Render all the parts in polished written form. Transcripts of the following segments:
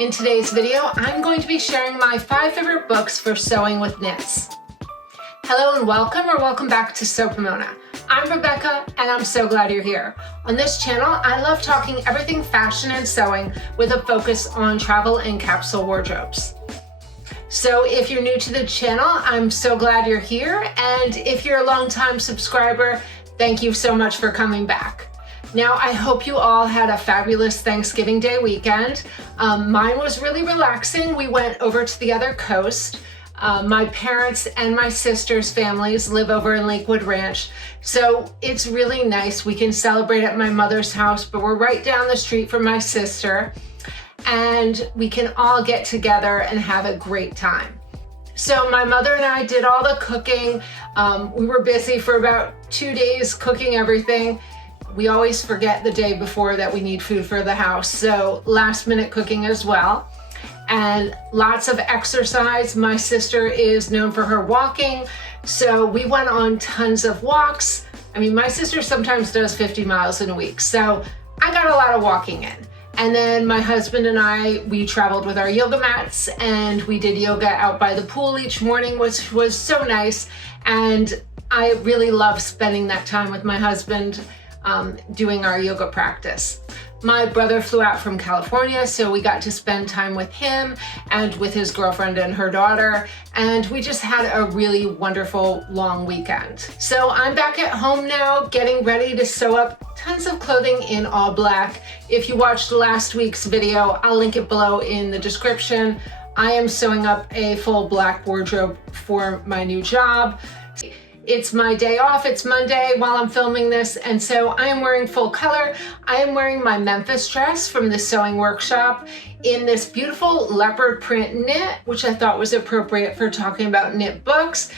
In today's video, I'm going to be sharing my 5 favorite books for sewing with knits. Hello and welcome back to Sew Pomona. I'm Rebecca and I'm so glad you're here. On this channel, I love talking everything fashion and sewing with a focus on travel and capsule wardrobes. So if you're new to the channel, I'm so glad you're here. And if you're a longtime subscriber, thank you so much for coming back. Now, I hope you all had a fabulous Thanksgiving Day weekend. Mine was really relaxing. We went over to the other coast. My parents and my sister's families live over in Lakewood Ranch, so it's really nice. We can celebrate at my mother's house, but we're right down the street from my sister, and we can all get together and have a great time. So my mother and I did all the cooking. We were busy for about 2 days cooking everything. We always forget the day before that we need food for the house, so last minute cooking as well. And lots of exercise. My sister is known for her walking, so we went on tons of walks. I mean, my sister sometimes does 50 miles in a week, so I got a lot of walking in. And then my husband and I, we traveled with our yoga mats and we did yoga out by the pool each morning, which was so nice. And I really love spending that time with my husband doing our yoga practice. My brother flew out from California, so we got to spend time with him and with his girlfriend and her daughter, and we just had a really wonderful long weekend. So I'm back at home now, getting ready to sew up tons of clothing in all black. If you watched last week's video, I'll link it below in the description. I am sewing up a full black wardrobe for my new job. It's my day off, it's Monday while I'm filming this, and so I am wearing full color. I am wearing my Memphis dress from the sewing workshop in this beautiful leopard print knit, which I thought was appropriate for talking about knit books.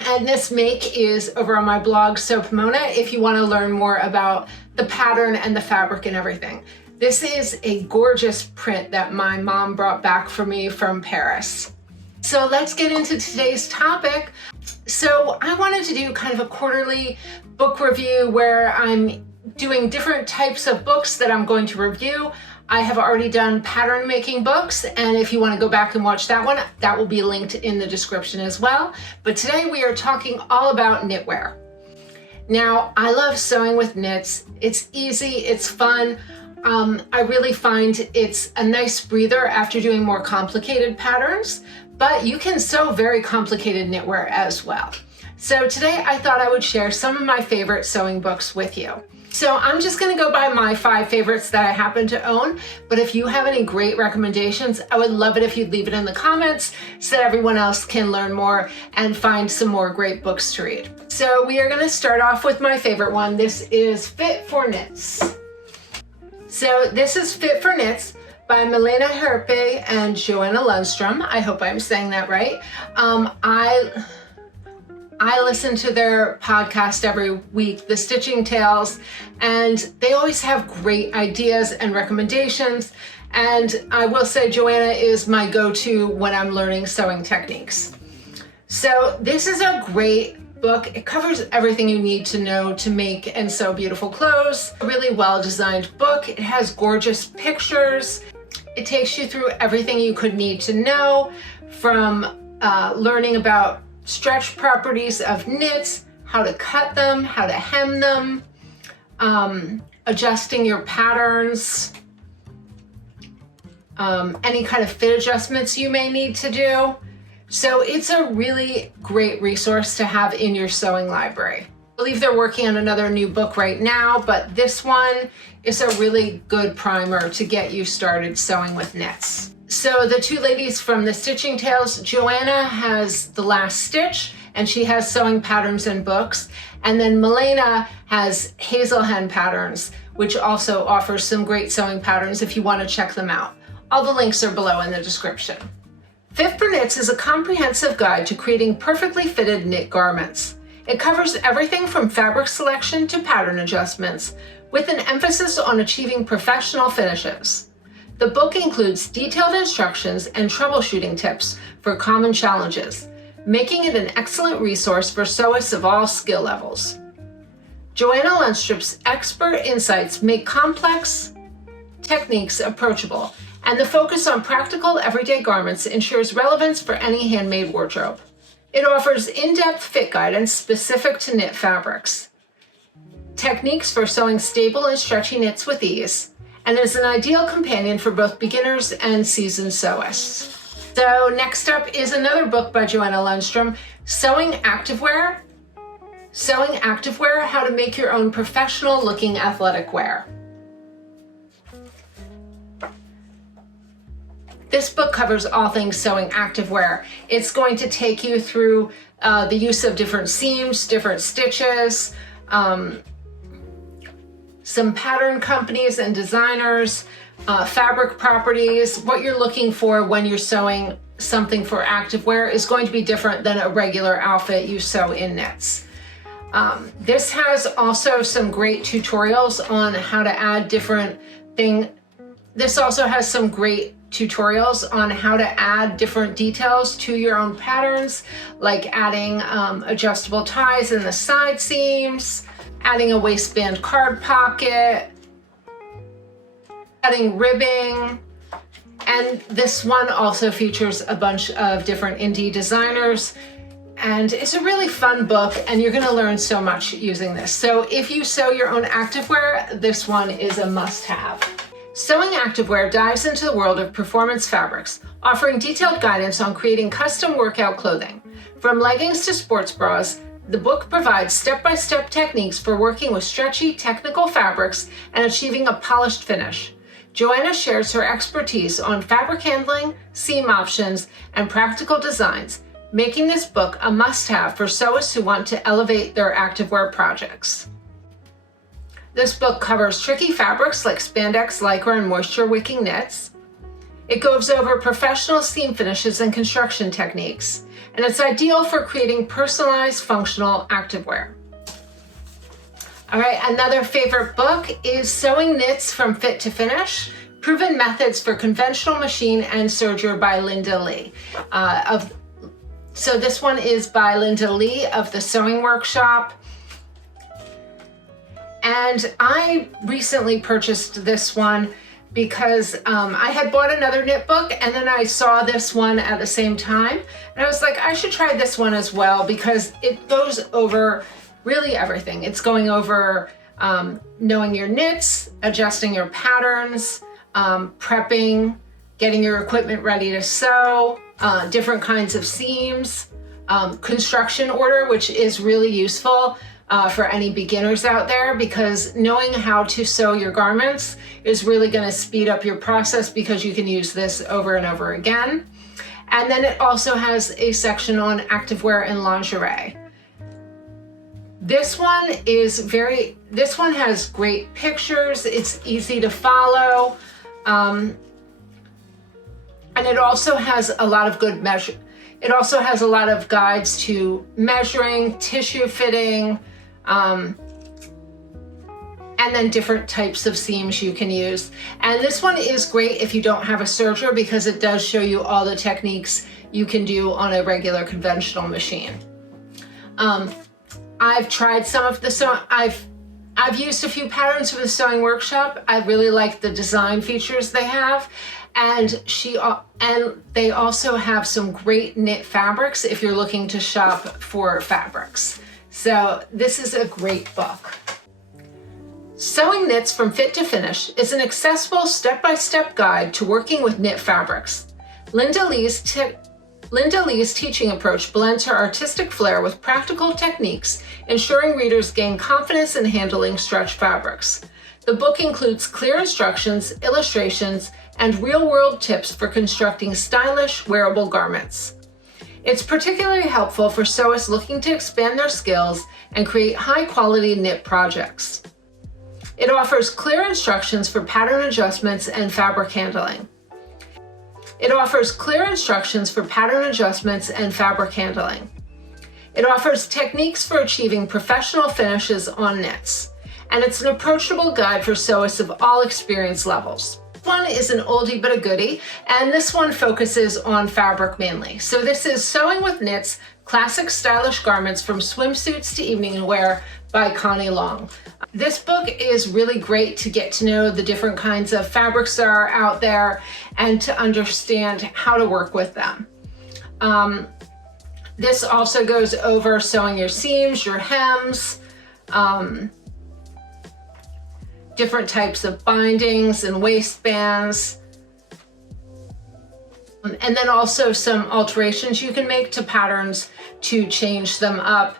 And this make is over on my blog, Sew Pomona, if you want to learn more about the pattern and the fabric and everything. This is a gorgeous print that my mom brought back for me from Paris. So let's get into today's topic. So I wanted to do kind of a quarterly book review where I'm doing different types of books that I'm going to review. I have already done pattern making books, and if you want to go back and watch that one, that will be linked in the description as well. But today we are talking all about knitwear. Now, I love sewing with knits. It's easy, it's fun. I really find it's a nice breather after doing more complicated patterns, but you can sew very complicated knitwear as well. So today I thought I would share some of my favorite sewing books with you. So I'm just gonna go by my 5 favorites that I happen to own, but if you have any great recommendations, I would love it if you'd leave it in the comments so that everyone else can learn more and find some more great books to read. So we are gonna start off with my favorite one. This is Fit for Knits. So this is Fit for Knits by Milena Herpe and Joanna Lundstrom. I hope I'm saying that right. I listen to their podcast every week, The Stitching Tales, and they always have great ideas and recommendations. And I will say Joanna is my go-to when I'm learning sewing techniques. So this is a great book. It covers everything you need to know to make and sew beautiful clothes. A really well-designed book. It has gorgeous pictures. It takes you through everything you could need to know, from learning about stretch properties of knits, how to cut them, how to hem them, adjusting your patterns, any kind of fit adjustments you may need to do. So it's a really great resource to have in your sewing library. I believe they're working on another new book right now, but this one is a really good primer to get you started sewing with knits. So the 2 ladies from the Stitching Tales, Joanna has The Last Stitch, and she has sewing patterns and books. And then Milena has Hazel Hen Patterns, which also offers some great sewing patterns if you want to check them out. All the links are below in the description. Fit for Knits is a comprehensive guide to creating perfectly fitted knit garments. It covers everything from fabric selection to pattern adjustments, with an emphasis on achieving professional finishes. The book includes detailed instructions and troubleshooting tips for common challenges, making it an excellent resource for sewists of all skill levels. Joanna Lundstrom's expert insights make complex techniques approachable and the focus on practical everyday garments ensures relevance for any handmade wardrobe. It offers in-depth fit guidance specific to knit fabrics, techniques for sewing stable and stretchy knits with ease, and is an ideal companion for both beginners and seasoned sewists. So next up is another book by Joanna Lundstrom, Sewing Activewear. Sewing Activewear, How to Make Your Own Professional Looking Athletic Wear. This book covers all things sewing activewear. It's going to take you through the use of different seams, different stitches, some pattern companies and designers, fabric properties. What you're looking for when you're sewing something for activewear is going to be different than a regular outfit you sew in knits. This has also some great tutorials on how to add different things. This also has some great tutorials on how to add different details to your own patterns, like adding adjustable ties in the side seams, adding a waistband card pocket, adding ribbing. And this one also features a bunch of different indie designers. And it's a really fun book, and you're gonna learn so much using this. So if you sew your own activewear, this one is a must-have. Sewing Activewear dives into the world of performance fabrics, offering detailed guidance on creating custom workout clothing. From leggings to sports bras, the book provides step-by-step techniques for working with stretchy, technical fabrics and achieving a polished finish. Joanna shares her expertise on fabric handling, seam options, and practical designs, making this book a must-have for sewists who want to elevate their activewear projects. This book covers tricky fabrics like spandex, lycra, and moisture-wicking knits. It goes over professional seam finishes and construction techniques, and it's ideal for creating personalized, functional activewear. All right, another favorite book is Sewing Knits from Fit to Finish, Proven Methods for Conventional Machine and Serger by Linda Lee. So this one is by Linda Lee of the Sewing Workshop. And I recently purchased this one because I had bought another knit book, and then I saw this one at the same time. And I was like, I should try this one as well because it goes over really everything. It's going over knowing your knits, adjusting your patterns, prepping, getting your equipment ready to sew, different kinds of seams, construction order, which is really useful for any beginners out there, because knowing how to sew your garments is really going to speed up your process because you can use this over and over again. And then it also has a section on activewear and lingerie. This one has great pictures. It's easy to follow. And it also has a lot of good It also has a lot of guides to measuring, tissue fitting, and then different types of seams you can use. And this one is great if you don't have a serger because it does show you all the techniques you can do on a regular conventional machine. I've tried some of the I've used a few patterns from the Sewing Workshop. I really like the design features they have. And they also have some great knit fabrics if you're looking to shop for fabrics. So this is a great book. Sewing Knits from Fit to Finish is an accessible step-by-step guide to working with knit fabrics. Linda Lee's teaching approach blends her artistic flair with practical techniques, ensuring readers gain confidence in handling stretch fabrics. The book includes clear instructions, illustrations, and real-world tips for constructing stylish, wearable garments. It's particularly helpful for sewists looking to expand their skills and create high-quality knit projects. It offers clear instructions for pattern adjustments and fabric handling. It offers techniques for achieving professional finishes on knits. And it's an approachable guide for sewists of all experience levels. This one is an oldie but a goodie, and this one focuses on fabric mainly. So this is Sewing with Knits, Classic Stylish Garments from Swimsuits to Evening Wear by Connie Long. This book is really great to get to know the different kinds of fabrics that are out there and to understand how to work with them. This also goes over sewing your seams, your hems, different types of bindings and waistbands, and then also some alterations you can make to patterns to change them up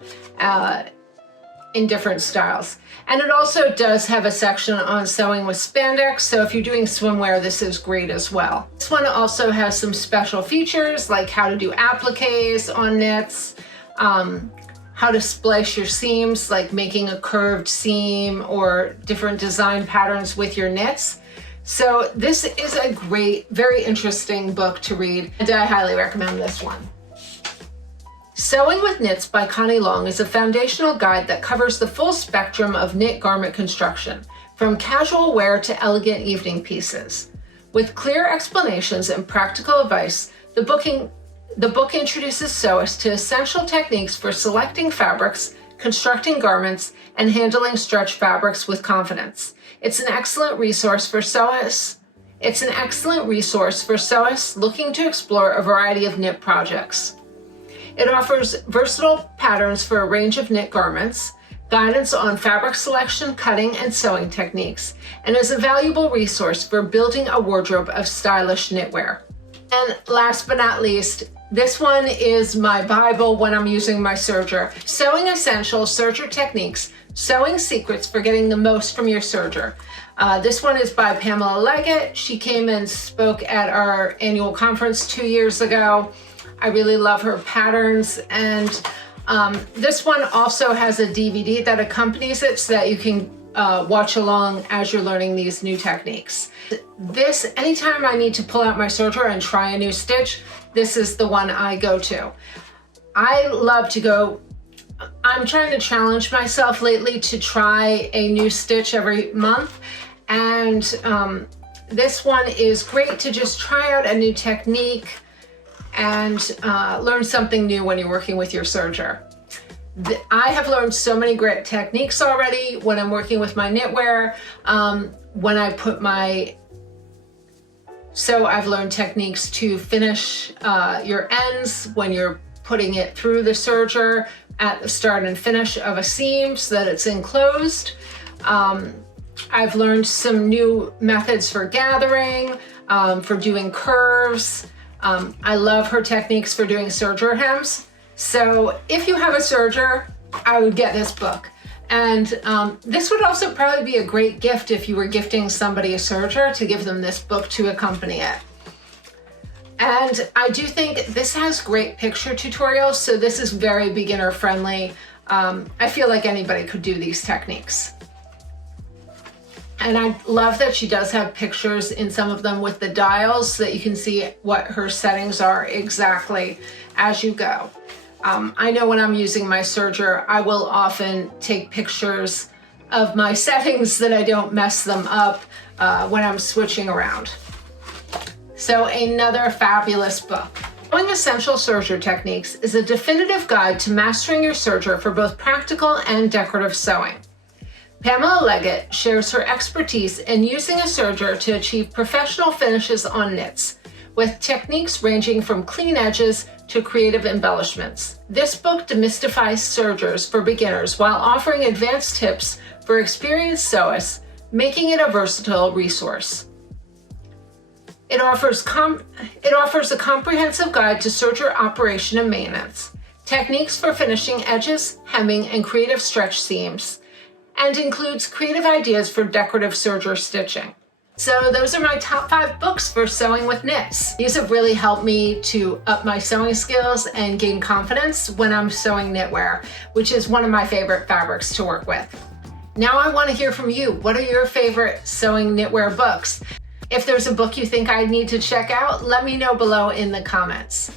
in different styles. And it also does have a section on sewing with spandex, so if you're doing swimwear, this is great as well. This one also has some special features like how to do appliques on knits, how to splice your seams, like making a curved seam or different design patterns with your knits. So this is a great, very interesting book to read, and I highly recommend this one. Sewing with Knits by Connie Long is a foundational guide that covers the full spectrum of knit garment construction, from casual wear to elegant evening pieces. With clear explanations and practical advice, the book introduces sewists to essential techniques for selecting fabrics, constructing garments, and handling stretch fabrics with confidence. It's an excellent resource for sewists. Looking to explore a variety of knit projects. It offers versatile patterns for a range of knit garments, guidance on fabric selection, cutting, and sewing techniques, and is a valuable resource for building a wardrobe of stylish knitwear. And last but not least, this one is my Bible when I'm using my serger. Sewing Essentials, Serger Techniques, Sewing Secrets for Getting the Most from Your Serger. This one is by Pamela Leggett. She came and spoke at our annual conference 2 years ago. I really love her patterns, and this one also has a DVD that accompanies it so that you can watch along as you're learning these new techniques. Anytime I need to pull out my serger and try a new stitch, this is the one I go to. I'm trying to challenge myself lately to try a new stitch every month, and this one is great to just try out a new technique and learn something new when you're working with your serger. I have learned so many great techniques already when I'm working with my knitwear. I've learned techniques to finish your ends when you're putting it through the serger at the start and finish of a seam so that it's enclosed. I've learned some new methods for gathering, for doing curves. I love her techniques for doing serger hems. So if you have a serger, I would get this book. And this would also probably be a great gift if you were gifting somebody a serger, to give them this book to accompany it. And I do think this has great picture tutorials, so this is very beginner friendly. I feel like anybody could do these techniques. And I love that she does have pictures in some of them with the dials so that you can see what her settings are exactly as you go. I know when I'm using my serger, I will often take pictures of my settings so that I don't mess them up when I'm switching around. So another fabulous book. Sewing Essential Serger Techniques is a definitive guide to mastering your serger for both practical and decorative sewing. Pamela Leggett shares her expertise in using a serger to achieve professional finishes on knits, with techniques ranging from clean edges to creative embellishments. This book demystifies sergers for beginners while offering advanced tips for experienced sewists, making it a versatile resource. It offers a comprehensive guide to serger operation and maintenance, techniques for finishing edges, hemming, and creative stretch seams, and includes creative ideas for decorative serger stitching. So those are my top 5 books for sewing with knits. These have really helped me to up my sewing skills and gain confidence when I'm sewing knitwear, which is one of my favorite fabrics to work with. Now I want to hear from you. What are your favorite sewing knitwear books? If there's a book you think I need to check out, let me know below in the comments.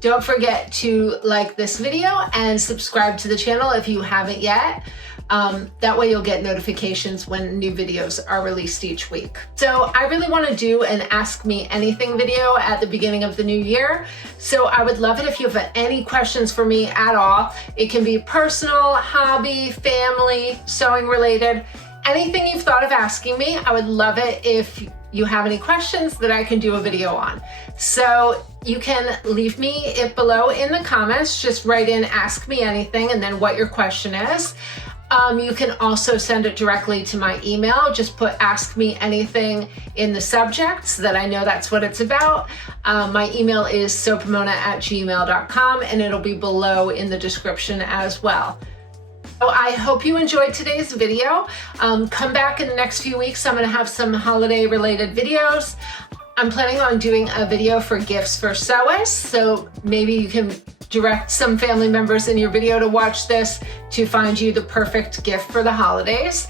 Don't forget to like this video and subscribe to the channel if you haven't yet. That way you'll get notifications when new videos are released each week. So I really want to do an Ask Me Anything video at the beginning of the new year. So I would love it if you have any questions for me at all. It can be personal, hobby, family, sewing related, anything you've thought of asking me. I would love it if you have any questions that I can do a video on. So you can leave me it below in the comments. Just write in Ask Me Anything and then what your question is. You can also send it directly to my email. Just put Ask Me Anything in the subject so that I know that's what it's about. My email is sopamona@gmail.com and it'll be below in the description as well. So I hope you enjoyed today's video. Come back in the next few weeks. I'm going to have some holiday related videos. I'm planning on doing a video for gifts for sewists, so maybe you can direct some family members in your video to watch this to find you the perfect gift for the holidays.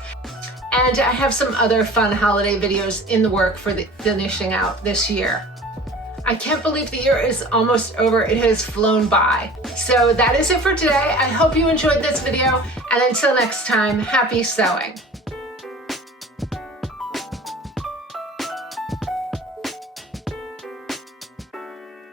And I have some other fun holiday videos in the work for finishing out this year. I can't believe the year is almost over. It has flown by. So that is it for today. I hope you enjoyed this video, and until next time, happy sewing.